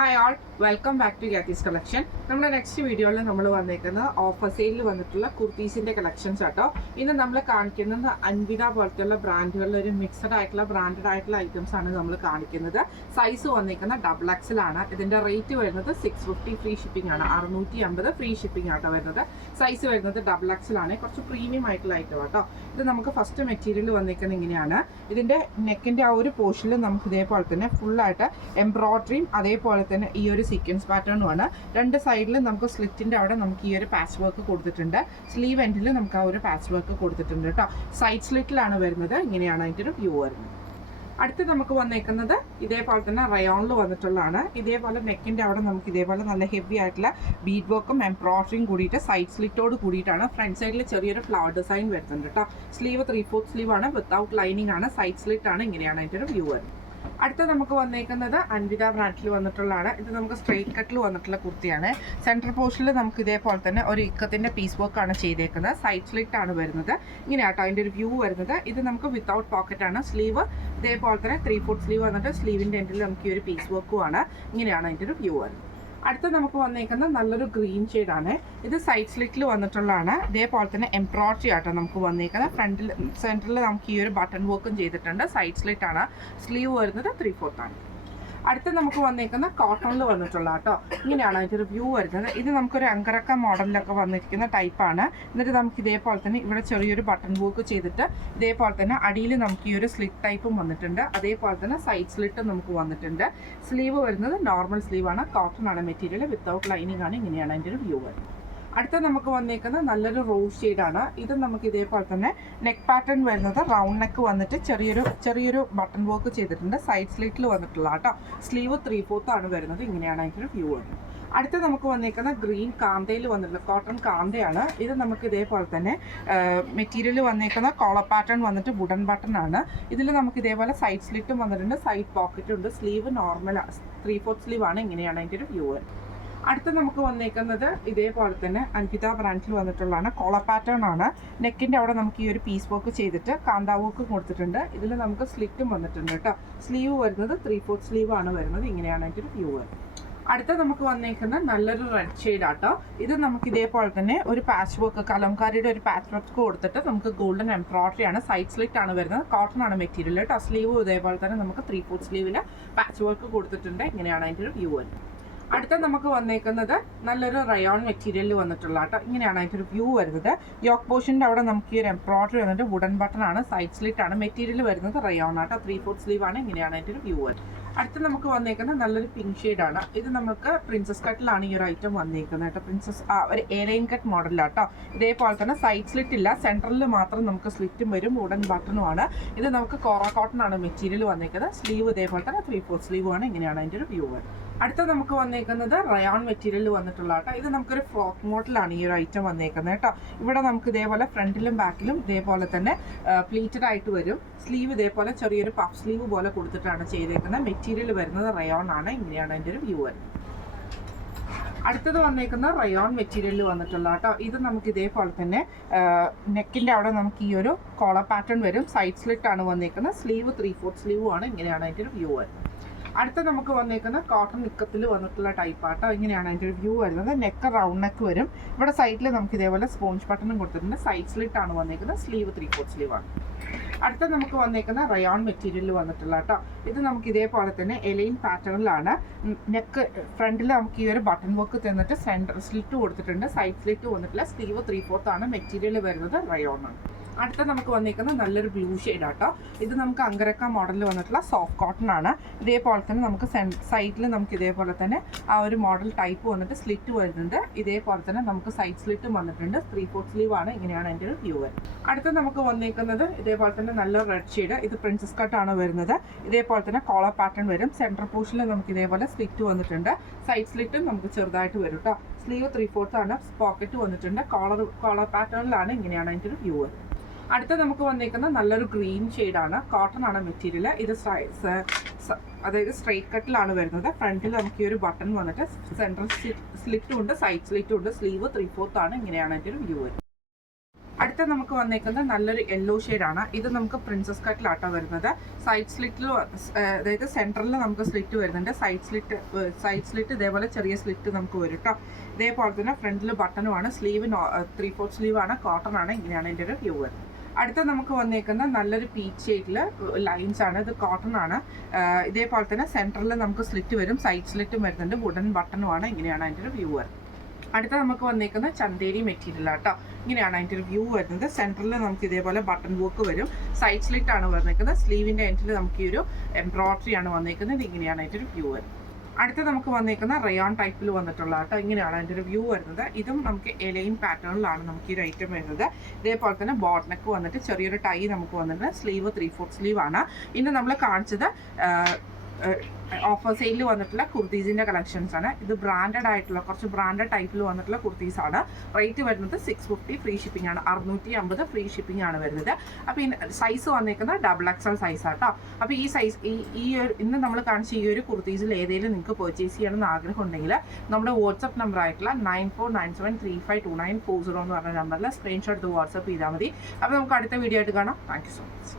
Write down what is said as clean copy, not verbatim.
Hi all, welcome back to ഗ്യാത്തീസ് collection. നമ്മുടെ next വീഡിയോയിൽ നമ്മൾ വന്നേക്കുന്നത് ഓഫർ സെയിലിൽ വന്നിട്ടുള്ള കുർത്തീസിൻ്റെ കളക്ഷൻസ് ആട്ടോ. ഇന്ന് നമ്മൾ കാണിക്കുന്നത് അൻവിത പോലത്തെയുള്ള ബ്രാൻഡുകളിൽ ഒരു മിക്സഡ് ആയിട്ടുള്ള ബ്രാൻഡഡ് ആയിട്ടുള്ള ഐറ്റംസ് ആണ് നമ്മൾ കാണിക്കുന്നത്. സൈസ് വന്നേക്കുന്ന ഡബിൾ എക്സൽ ആണ്. ഇതിൻ്റെ റേറ്റ് വരുന്നത് 650 ഫ്രീ ഷിപ്പിംഗ് ആണ്. 650 ഫ്രീ ഷിപ്പിംഗ് ആട്ടോ വരുന്നത്. സൈസ് വരുന്നത് ഡബിൾ എക്സൽ ആണ്. കുറച്ച് പ്രീമിയം ആയിട്ടുള്ള ഐറ്റം ആട്ടോ. ഇത് നമുക്ക് ഫസ്റ്റ് മെറ്റീരിയൽ വന്നേക്കുന്നത് ഇങ്ങനെയാണ്. ഇതിൻ്റെ നെക്കിൻ്റെ ആ ഒരു പോർഷനിൽ നമുക്ക് ഇതേപോലെ തന്നെ ഫുള്ളായിട്ട് എംബ്രോയ്ഡറിയും അതേപോലെ തന്നെ ഈ ഒരു സീക്വൻസ് പാറ്റേണുമാണ്. രണ്ട് സൈഡിലും നമുക്ക് സ്ലിറ്റിൻ്റെ അവിടെ നമുക്ക് ഈ ഒരു പാച്ച് വർക്ക് കൊടുത്തിട്ടുണ്ട്. സ്ലീവ് എൻഡിൽ നമുക്ക് ആ ഒരു പാച്ച് വർക്ക് കൊടുത്തിട്ടുണ്ട് കേട്ടോ. സൈഡ് സ്ലിറ്റിലാണ് വരുന്നത്. ഇങ്ങനെയാണ് അതിൻ്റെ ഒരു വ്യൂ വരുന്നത്. അടുത്ത് നമുക്ക് വന്നേക്കുന്നത് ഇതേപോലെ തന്നെ റയോണിൽ വന്നിട്ടുള്ളതാണ്. ഇതേപോലെ നെക്കിൻ്റെ അവിടെ നമുക്ക് ഇതേപോലെ നല്ല ഹെവി ആയിട്ടുള്ള ബീഡ് വർക്കും എംബ്രോയ്ഡറിയും കൂടിയിട്ട് സൈഡ് സ്ലിറ്റോട് കൂടിയിട്ടാണ്. ഫ്രണ്ട് സൈഡിൽ ചെറിയൊരു ഫ്ലവർ ഡിസൈൻ വരുന്നുണ്ട് കേട്ടോ. സ്ലീവ് 3/4 സ്ലീവ് ആണ്, വിത്തൗട്ട് ലൈനിങ് ആണ്. സൈഡ് സ്ലിറ്റ് ആണ്. ഇങ്ങനെയാണ് അതിൻ്റെ ഒരു വ്യൂ വരുന്നത്. അടുത്ത നമുക്ക് വന്നേക്കുന്നത് അൻവിത ബ്രാൻഡിൽ വന്നിട്ടുള്ളതാണ്. ഇത് നമുക്ക് സ്ട്രെയിറ്റ് കട്ടിൽ വന്നിട്ടുള്ള കുർത്തിയാണ്. സെൻട്രൽ പോർഷനിൽ നമുക്ക് ഇതേപോലെ തന്നെ ഒരു ഇക്കത്തിൻ്റെ പീസ് വർക്കാണ് ചെയ്തേക്കുന്നത്. സൈഡ് സ്ലിറ്റ് ആണ് വരുന്നത്. ഇങ്ങനെയാട്ടോ അതിൻ്റെ ഒരു വ്യൂ വരുന്നത്. ഇത് നമുക്ക് വിത്തൗട്ട് പോക്കറ്റ് ആണ്. സ്ലീവ് ഇതേപോലെ തന്നെ 3/4 സ്ലീവ് വന്നിട്ട് സ്ലീവിൻ്റെ എൻഡിൽ നമുക്ക് ഈ ഒരു പീസ് വർക്കും ആണ്. ഇങ്ങനെയാണ് അതിൻ്റെ ഒരു വ്യൂ വരുന്നത്. അടുത്ത നമുക്ക് വന്നേക്കുന്ന നല്ലൊരു ഗ്രീൻ ഷെയ്ഡാണ്. ഇത് സൈഡ് സ്ലിറ്റിൽ വന്നിട്ടുള്ളതാണ്. ഇതേപോലെ തന്നെ എംബ്രോയ്ഡറി ആട്ടോ നമുക്ക് വന്നേക്കുന്നത്. ഫ്രണ്ടിൽ സെൻറ്ററിൽ നമുക്ക് ഈ ഒരു ബട്ടൺ വർക്കും ചെയ്തിട്ടുണ്ട്. സൈഡ് സ്ലിറ്റ് ആണ്. സ്ലീവ് വരുന്നത് 3/4 ആണ്. അടുത്ത നമുക്ക് വന്നേക്കുന്ന കോട്ടണിൽ വന്നിട്ടുള്ള കേട്ടോ. ഇങ്ങനെയാണ് അതിൻ്റെ ഒരു വ്യൂ വരുന്നത്. ഇത് നമുക്കൊരു അങ്കരക്ക മോഡലിലൊക്കെ വന്നിരിക്കുന്ന ടൈപ്പാണ്. എന്നിട്ട് നമുക്ക് ഇതേപോലെ തന്നെ ഇവിടെ ചെറിയൊരു ബട്ടൺ വർക്ക് ചെയ്തിട്ട് ഇതേപോലെ തന്നെ അടിയിൽ നമുക്ക് ഈ ഒരു സ്ലിറ്റ് ടൈപ്പും വന്നിട്ടുണ്ട്. അതേപോലെ തന്നെ സൈഡ് സ്ലിറ്റും നമുക്ക് വന്നിട്ടുണ്ട്. സ്ലീവ് വരുന്നത് നോർമൽ സ്ലീവാണ്. കോട്ടൺ ആണ് മെറ്റീരിയൽ. വിത്തൗട്ട് ലൈനിങ് ആണ്. ഇങ്ങനെയാണ് അതിൻ്റെ ഒരു വ്യൂ വരുന്നത്. അടുത്ത നമുക്ക് വന്നേക്കുന്നത് നല്ലൊരു റോസ് ഷെയ്ഡാണ്. ഇത് നമുക്ക് ഇതേപോലെ തന്നെ നെക്ക് പാറ്റേൺ വരുന്നത് റൗണ്ട് നെക്ക് വന്നിട്ട് ചെറിയൊരു ബട്ടൺ വർക്ക് ചെയ്തിട്ടുണ്ട്. സൈഡ് സ്ലിറ്റിൽ വന്നിട്ടുള്ള കേട്ടോ. സ്ലീവ് 3/4 ആണ് വരുന്നത്. ഇങ്ങനെയാണ് അതിൻ്റെ വ്യൂ വരുന്നത്. അടുത്ത നമുക്ക് വന്നേക്കുന്ന ഗ്രീൻ കാന്തയിൽ വന്നിട്ടുള്ള കോട്ടൺ കാന്തയാണ്. ഇത് നമുക്ക് ഇതേപോലെ തന്നെ മെറ്റീരിയൽ വന്നേക്കുന്ന കോളർ പാറ്റേൺ വന്നിട്ട് വുഡൻ ബട്ടൺ ആണ്. ഇതിൽ നമുക്ക് ഇതേപോലെ സൈഡ് സ്ലിറ്റും വന്നിട്ടുണ്ട്. സൈഡ് പോക്കറ്റും ഉണ്ട്. സ്ലീവ് നോർമൽ 3/4 സ്ലീവ് ആണ്. ഇങ്ങനെയാണ് അതിൻ്റെ ഒരു വ്യൂ വരുന്നത്. അടുത്ത് നമുക്ക് വന്നേക്കുന്നത് ഇതേപോലെ തന്നെ അൻവിത ബ്രാൻഡിൽ വന്നിട്ടുള്ളതാണ്. കോളർ പാറ്റേൺ ആണ്. നെക്കിൻ്റെ അവിടെ നമുക്ക് ഈ ഒരു പീസ് വർക്ക് ചെയ്തിട്ട് കാന്താ വർക്ക് കൊടുത്തിട്ടുണ്ട്. ഇതിൽ നമുക്ക് സ്ലിറ്റും വന്നിട്ടുണ്ട് കേട്ടോ. സ്ലീവ് വരുന്നത് 3/4 സ്ലീവ് ആണ് വരുന്നത്. ഇങ്ങനെയാണ് അതിൻ്റെ ഒരു വ്യൂ വരുന്നത്. അടുത്ത നമുക്ക് വന്നേക്കുന്ന നല്ലൊരു റെഡ് ഷെയ്ഡ് ആട്ടോ. ഇത് നമുക്ക് ഇതേപോലെ തന്നെ ഒരു പാച്ച് വർക്ക് കലംകാരിയുടെ ഒരു പാച്ച് വർക്ക് കൊടുത്തിട്ട് നമുക്ക് ഗോൾഡൻ എംബ്രോയ്ഡറി ആണ്. സൈഡ് സ്ലിറ്റ് ആണ് വരുന്നത്. കോട്ടൺ ആണ് മെറ്റീരിയൽ കേട്ടോ. സ്ലീവ് ഇതേപോലെ തന്നെ നമുക്ക് 3/4 സ്ലീവിൽ പാച്ച് വർക്ക് കൊടുത്തിട്ടുണ്ട്. ഇങ്ങനെയാണ് അതിൻ്റെ ഒരു വ്യൂ വരുന്നത്. അടുത്ത നമുക്ക് വന്നേക്കുന്നത് നല്ലൊരു റയോൺ മെറ്റീരിയലിൽ വന്നിട്ടുള്ള കേട്ടോ. ഇങ്ങനെയാണ് അതിൻ്റെ ഒരു വ്യൂ വരുന്നത്. യോക്ക് പോർഷൻ്റെ അവിടെ നമുക്ക് ഈ ഒരു എംബ്രോയ്ഡറി വന്നിട്ട് വുഡൻ ബട്ടൺ ആണ്. സൈഡ് സ്ലിറ്റ് ആണ്. മെറ്റീരിയൽ വരുന്നത് റയോൺ ആട്ടോ. 3/4 സ്ലീവ് ആണ്. ഇങ്ങനെയാണ് അതിൻ്റെ ഒരു വ്യൂ വരുന്നത്. അടുത്ത് നമുക്ക് വന്നേക്കുന്നത് നല്ലൊരു പിങ്ക് ഷെയ്ഡാണ്. ഇത് നമുക്ക് പ്രിൻസസ് കട്ടിലാണ് ഈ ഒരു ഐറ്റം വന്നേക്കുന്നത് കേട്ടോ. പ്രിൻസസ് ഒരു എലൈൻ കട്ട് മോഡലാട്ടോ. ഇതേപോലെ തന്നെ സൈഡ് സ്ലിറ്റ് ഇല്ല. സെൻട്രലിൽ മാത്രം നമുക്ക് സ്ലിറ്റും വരും. വുഡൻ ബട്ടണും ആണ്. ഇത് നമുക്ക് കോറ കോട്ടൺ ആണ് മെറ്റീരിയൽ വന്നേക്കുന്നത്. സ്ലീവ് ഇതേപോലെ തന്നെ 3/4 സ്ലീവ് ആണ്. ഇങ്ങനെയാണ് അതിൻ്റെ ഒരു വ്യൂ വരുന്നത്. അടുത്ത നമുക്ക് വന്നേക്കുന്നത് റയോൺ മെറ്റീരിയൽ വന്നിട്ടുള്ള കേട്ടോ. ഇത് നമുക്കൊരു ഫ്രോക്ക് മോഡലാണ് ഈ ഒരു ഐറ്റം വന്നേക്കുന്നത് കേട്ടോ. ഇവിടെ നമുക്ക് ഇതേപോലെ ഫ്രണ്ടിലും ബാക്കിലും ഇതേപോലെ തന്നെ പ്ലീറ്റഡ് ആയിട്ട് വരും. സ്ലീവ് ഇതേപോലെ ചെറിയൊരു പഫ് സ്ലീവ് പോലെ കൊടുത്തിട്ടാണ് ചെയ്തേക്കുന്നത്. മെറ്റീരിയൽ വരുന്നത് റയോൺ ആണ്. ഇങ്ങനെയാണ് അതിൻ്റെ ഒരു വ്യൂ വരുന്നത്. അടുത്തത് വന്നേക്കുന്ന റയോൺ മെറ്റീരിയലിൽ വന്നിട്ടുള്ള കേട്ടോ. ഇത് നമുക്ക് ഇതേപോലെ തന്നെ നെക്കിൻ്റെ അവിടെ നമുക്ക് ഈ ഒരു കോളർ പാറ്റേൺ വരും. സൈഡ് സ്ലിറ്റ് ആണ് വന്നേക്കുന്നത്. സ്ലീവ് 3/4 സ്ലീവും ആണ്. ഇങ്ങനെയാണ് അതിൻ്റെ ഒരു വ്യൂ വരുന്നത്. അടുത്ത നമുക്ക് വന്നേക്കുന്ന കോട്ടൺ നിക്കത്തിൽ വന്നിട്ടുള്ള ടൈപ്പാട്ടോ. ഇങ്ങനെയാണ് അതിൻ്റെ ഒരു വ്യൂ വരുന്നത്. നെക്ക് റൗണ്ട് നെക്ക് വരും. ഇവിടെ സൈഡിൽ നമുക്ക് ഇതേപോലെ സ്പോഞ്ച് ബട്ടണും കൊടുത്തിട്ടുണ്ട്. സൈഡ് സ്ലിറ്റ് ആണ് വന്നേക്കുന്നത്. സ്ലീവ് 3/4 സ്ലീവ് ആണ്. അടുത്ത നമുക്ക് വന്നേക്കുന്ന റയോൺ മെറ്റീരിയൽ വന്നിട്ടുള്ള കേട്ടോ. ഇത് നമുക്ക് ഇതേപോലെ തന്നെ എലൈൻ പാറ്റേണിലാണ്. നെക്ക് ഫ്രണ്ടിൽ നമുക്ക് ഈ ഒരു ബട്ടൺ വർക്ക് തന്നിട്ട് സെൻറ്റർ സ്ലിറ്റ് കൊടുത്തിട്ടുണ്ട്. സൈഡ് സ്ലിറ്റ് വന്നിട്ടില്ല. സ്ലീവ് 3/4 ആണ്. മെറ്റീരിയൽ വരുന്നത് റയോൺ ആണ്. അടുത്ത നമുക്ക് വന്നിരിക്കുന്നത് നല്ലൊരു ബ്ലൂ ഷെയ്ഡ് ആട്ടോ. ഇത് നമുക്ക് അങ്കരക്ക മോഡലിൽ വന്നിട്ടുള്ള സോഫ്റ്റ് കോട്ടൺ ആണ്. ഇതേപോലെ തന്നെ നമുക്ക് സൈഡിൽ നമുക്ക് ഇതേപോലെ തന്നെ ആ ഒരു മോഡൽ ടൈപ്പ് വന്നിട്ട് സ്ലിറ്റ് വരുന്നുണ്ട്. ഇതേപോലെ തന്നെ നമുക്ക് സൈഡ് സ്ലിറ്റും വന്നിട്ടുണ്ട്. 3/4 സ്ലീവ് ആണ്. ഇങ്ങനെയാണ് അതിൻ്റെ ഒരു വ്യൂ വരുന്നത്. അടുത്ത നമുക്ക് വന്നിരിക്കുന്നത് ഇതേപോലെ തന്നെ നല്ല റെഡ് ഷെയ്ഡ്. ഇത് പ്രിൻസസ് കട്ടാണ് വരുന്നത്. ഇതേപോലെ തന്നെ കോളർ പാറ്റേൺ വരും. സെൻട്രൽ പോർഷനിൽ നമുക്ക് ഇതേപോലെ സ്ലിറ്റ് വന്നിട്ടുണ്ട്. സൈഡ് സ്ലിറ്റും നമുക്ക് ചെറുതായിട്ട് വരും കേട്ടോ. സ്ലീവ് 3/4 ആണ്. പോക്കറ്റ് വന്നിട്ടുണ്ട്. കോളർ പാറ്റേണിലാണ്. ഇങ്ങനെയാണ് അതിൻ്റെ ഒരു വ്യൂ വരുന്നത്. അടുത്ത നമുക്ക് വന്നേക്കുന്ന നല്ലൊരു ഗ്രീൻ ഷെയ്ഡാണ്. കോട്ടൺ ആണ് മെറ്റീരിയൽ. ഇത് അതായത് സ്ട്രെയിറ്റ് കട്ടിലാണ് വരുന്നത്. ഫ്രണ്ടിൽ നമുക്ക് ഈ ഒരു ബട്ടൺ വന്നിട്ട് സെൻട്രൽ സ്ലിറ്റും ഉണ്ട്. സൈഡ് സ്ലിറ്റും ഉണ്ട്. സ്ലീവ് 3/4 ആണ്. ഇങ്ങനെയാണ് അതിൻ്റെ ഒരു വ്യൂ വരുന്നത്. അടുത്ത നമുക്ക് വന്നേക്കുന്നത് നല്ലൊരു യെല്ലോ ഷെയ്ഡാണ്. ഇത് നമുക്ക് പ്രിൻസസ് കട്ടിലാട്ടോ വരുന്നത്. സൈഡ് സ്ലിറ്റിൽ അതായത് സെൻറ്ററിൽ നമുക്ക് സ്ലിറ്റ് വരുന്നുണ്ട്. സൈഡ് സ്ലിറ്റ് ഇതേപോലെ ചെറിയ സ്ലിറ്റ് നമുക്ക് വരും കേട്ടോ. ഇതേപോലെ തന്നെ ഫ്രണ്ടിൽ ബട്ടണുമാണ്. സ്ലീവ് 3/4 സ്ലീവാണ്, കോട്ടൺ ആണ്. ഇങ്ങനെയാണ് എൻ്റെ ഒരു വ്യൂ വരുന്നത്. അടുത്ത നമുക്ക് വന്നേക്കുന്ന നല്ലൊരു പീച്ച് ഷെയ്ഡിൽ ലൈൻസ് ആണ്. ഇത് കോട്ടൺ ആണ്. ഇതേപോലെ തന്നെ സെൻറ്ററിൽ നമുക്ക് സ്ലിറ്റ് വരും, സൈഡ് സ്ലിറ്റും വരുന്നുണ്ട്, വുഡൻ ബട്ടണുമാണ്. ഇങ്ങനെയാണ് അതിൻ്റെ ഒരു വ്യൂ വരുന്നത്. അടുത്ത നമുക്ക് വന്നേക്കുന്ന ചന്തേരി മെറ്റീരിയൽ ആട്ടോ. ഇങ്ങനെയാണ് അതിൻ്റെ ഒരു വ്യൂ വരുന്നത്. സെൻറ്ററിൽ നമുക്ക് ഇതേപോലെ ബട്ടൺ വർക്ക് വരും, സൈഡ് സ്ലിറ്റ് ആണ് വന്നേക്കുന്നത്. സ്ലീവിൻ്റെ എൻഡിൽ നമുക്ക് ഈ ഒരു എംബ്രോയിഡറി ആണ് വന്നേക്കുന്നത്. ഇങ്ങനെയാണ് അതിൻ്റെ ഒരു വ്യൂ വരുന്നത്. അടുത്ത നമുക്ക് വന്നേക്കുന്ന റയോൺ ടൈപ്പിൽ വന്നിട്ടുള്ള കേട്ടോ. ഇങ്ങനെയാണ് അതിൻ്റെ ഒരു വ്യൂ വരുന്നത്. ഇതും നമുക്ക് എലൈൻ പാറ്റേണിലാണ് നമുക്ക് ഈ ഒരു ഐറ്റം വരുന്നത്. ഇതേപോലെ തന്നെ ബോട്ട് നെക്ക് വന്നിട്ട് ചെറിയൊരു ടൈ നമുക്ക് വന്നിട്ട് സ്ലീവ് 3/4 സ്ലീവ് ആണ്. ഇന്ന് നമ്മൾ കാണിച്ചത് ഓഫർ സെയിലിൽ വന്നിട്ടുള്ള കുർത്തീസിൻ്റെ കളക്ഷൻസ് ആണ്. ഇത് ബ്രാൻഡഡ് ആയിട്ടുള്ള കുറച്ച് ബ്രാൻഡഡ് ടൈപ്പിൽ വന്നിട്ടുള്ള കുർത്തീസ് ആണ്. റേറ്റ് വരുന്നത് 650, ഫ്രീ ഷിപ്പിംഗ് ആണ്. 650 ഫ്രീ ഷിപ്പിംഗ് ആണ് വരുന്നത്. അപ്പോൾ ഈ സൈസ് വന്നേക്കുന്നത് XXL സൈസ് ആട്ടോ. അപ്പോൾ ഈ സൈസ് ഈ ഒരു ഇന്ന് നമ്മൾ കാണിച്ച ഈ ഒരു കുർത്തീസിൽ ഏതെങ്കിലും നിങ്ങൾക്ക് പർച്ചേസ് ചെയ്യണമെന്ന് ആഗ്രഹം ഉണ്ടെങ്കിൽ നമ്മുടെ വാട്സപ്പ് നമ്പർ ആയിട്ടുള്ള 9497352940 എന്ന് പറഞ്ഞ നമ്പറിൽ സ്ക്രീൻഷോട്ട് എടുത്ത് വാട്സപ്പ് ചെയ്താൽ മതി. അപ്പോൾ നമുക്ക് അടുത്ത വീഡിയോ ആയിട്ട് കാണാം. Thank you so much.